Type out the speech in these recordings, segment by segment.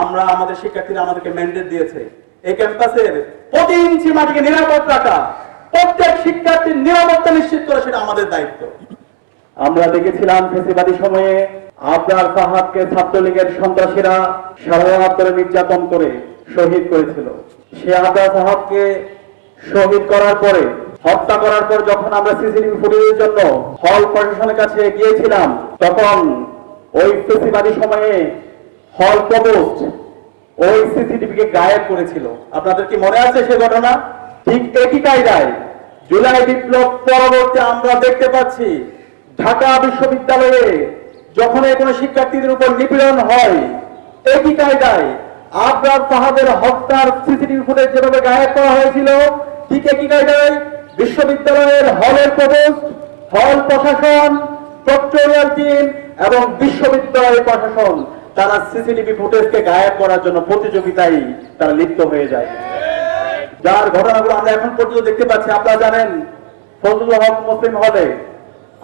আমরা আমাদের শিক্ষার্থীরা আমাদেরকে ম্যান্ডেট দিয়েছে এই ক্যাম্পাসের প্রতি ইঞ্চি মাটিকে নিরাপদ রাখা, প্রত্যেক শিক্ষার্থীর নিরাপত্তা নিশ্চিত করা, সেটা আমাদের দায়িত্ব। আমরা দেখেছিলাম ফেসিবাদী সময়ে আবরার ফাহাদকে ছাত্রলীগের সন্ত্রাসীরা সারা রাত ধরে নির্যাতন করে শহীদ করেছিল। সে আবরার ফাহাদকে শহীদ করার পরে, হত্যা করার পর যখন আমরা সিসিটিভি ফুটেজের জন্য হল প্রশাসনের কাছে গিয়েছিলাম, তখন ওই ফেসিবাদী সময়ে হল প্রভোস্ট ওই সিসিটিভিকে গায়েব করেছিল। আপনাদের কি মনে আছে সে ঘটনা? ঠিক একই কায়দায় জুলাই বিপ্লব পরবর্তী আমরা দেখতে পাচ্ছি ঢাকা বিশ্ববিদ্যালয়ে যখন কোনো শিক্ষার্থীদের উপর নিপীড়ন হয়, একই কায়দায় আবরার ফাহাদের হত্যার সিসিটিভি ফুটেজ যেভাবে গায়েব করা হয়েছিল, ঠিক একই কায়দায় বিশ্ববিদ্যালয়ের হলের প্রভোস্ট, হল প্রশাসন, প্রক্টোরিয়াল টিম এবং বিশ্ববিদ্যালয়ের প্রশাসন তারা সিসিটিভি ফুটেজকে গায়েব করার জন্য প্রতিযোগিতায় তারা লিপ্ত হয়ে যায়। যার ঘটনাগুলো আমরা এখন পর্যন্ত দেখতে পাচ্ছি। আপনারা জানেন ফজলুল হক মুসলিম হলে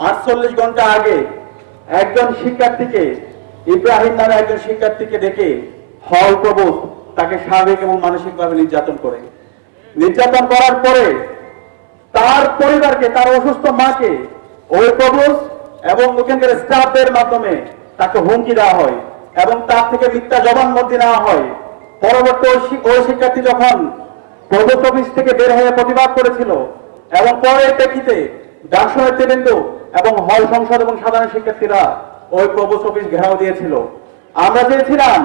48 ঘন্টা আগে একজন শিক্ষার্থীকে, ইব্রাহিম নামে একজন শিক্ষার্থীকে ডেকে হল প্রভোস্ট তাকে শারীরিক এবং মানসিকভাবে নির্যাতন করে। নির্যাতন করার পরে তার পরিবারকে, তার অসুস্থ মাকে ওই প্রভোস্ট এবং ওখানকার স্টাফদের মাধ্যমে তাকে হুমকি দেওয়া হয় এবং তার থেকে মিথ্যা জবানবন্দি নেওয়া হয়। পরবর্তী ওই শিক্ষার্থী যখন প্রভোস্ট অফিস থেকে বের হয়ে প্রতিবাদ করেছিল এবং পরের প্রেক্ষিতে ডাকসু নেতৃবৃন্দ এবং হল সংসদ এবং সাধারণ শিক্ষার্থীরা ওই প্রভোস্ট অফিস ঘেরাও দিয়েছিল। আমরা চেয়েছিলাম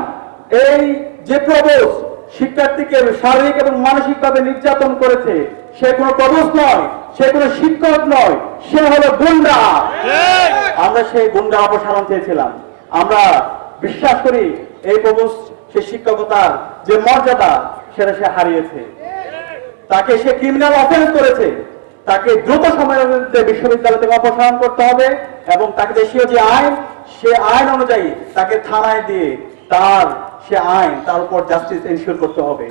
এই যে প্রভোস্ট শিক্ষার্থীকে শারীরিক এবং মানসিকভাবে নির্যাতন করেছে, সে কোনো প্রভোস্ট নয়, সে কোনো শিক্ষক নয়, সে হলো গুন্ডা। আমরা সেই গুন্ডা অপসারণ চেয়েছিলাম। আমরা বিশ্বাস করি এই প্রভোস্ট সে শিক্ষকতার যে মর্যাদা সেটা সে হারিয়েছে। তাকে সে ক্রিমিনাল অফেন্স করেছে, তাকে দ্রুত সময়ের মধ্যে বিশ্ববিদ্যালয় থেকে অপসারণ করতে হবে এবং তাকে দেশীয় যে আইন, সে আইন অনুযায়ী তাকে থানায় দিয়ে তার উপর জাস্টিস এনশিওর করতে হবে।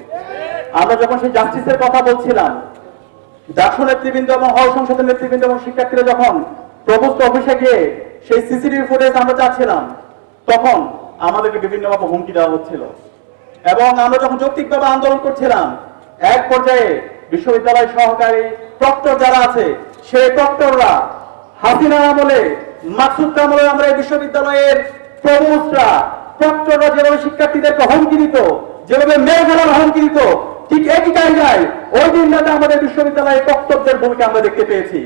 আমরা যখন সেই জাস্টিসের কথা বলছিলাম, ডাকসু নেতৃবৃন্দ এবং হল সংসদের নেতৃবৃন্দ এবং শিক্ষার্থীরা যখন প্রভোস্ট অফিসে গিয়ে সেই সিসিটিভি ফুটেজ আমরা চাচ্ছিলাম, তখন আমাদেরকে বিভিন্নভাবে হুমকি দেওয়া হচ্ছিল এবং আমরা যখন যৌক্তিকভাবে আন্দোলন করছিলাম, এক পর্যায়ে বিশ্ববিদ্যালয় সহকারী প্রক্টর যারা আছে, সেই প্রক্টররা হাসিনা আমলে, মাকসুদ আমলে আমরা এই বিশ্ববিদ্যালয়ের প্রভোস্টরা, প্রক্টররা যেভাবে শিক্ষার্থীদেরকে হুমকি দিত, যেভাবে মেরে ফেলার হুমকি দিত, ঠিক একই জায়গায় ওই দিন রাতে আমাদের বিশ্ববিদ্যালয়ের প্রক্টরদের ভূমিকা আমরা দেখতে পেয়েছি।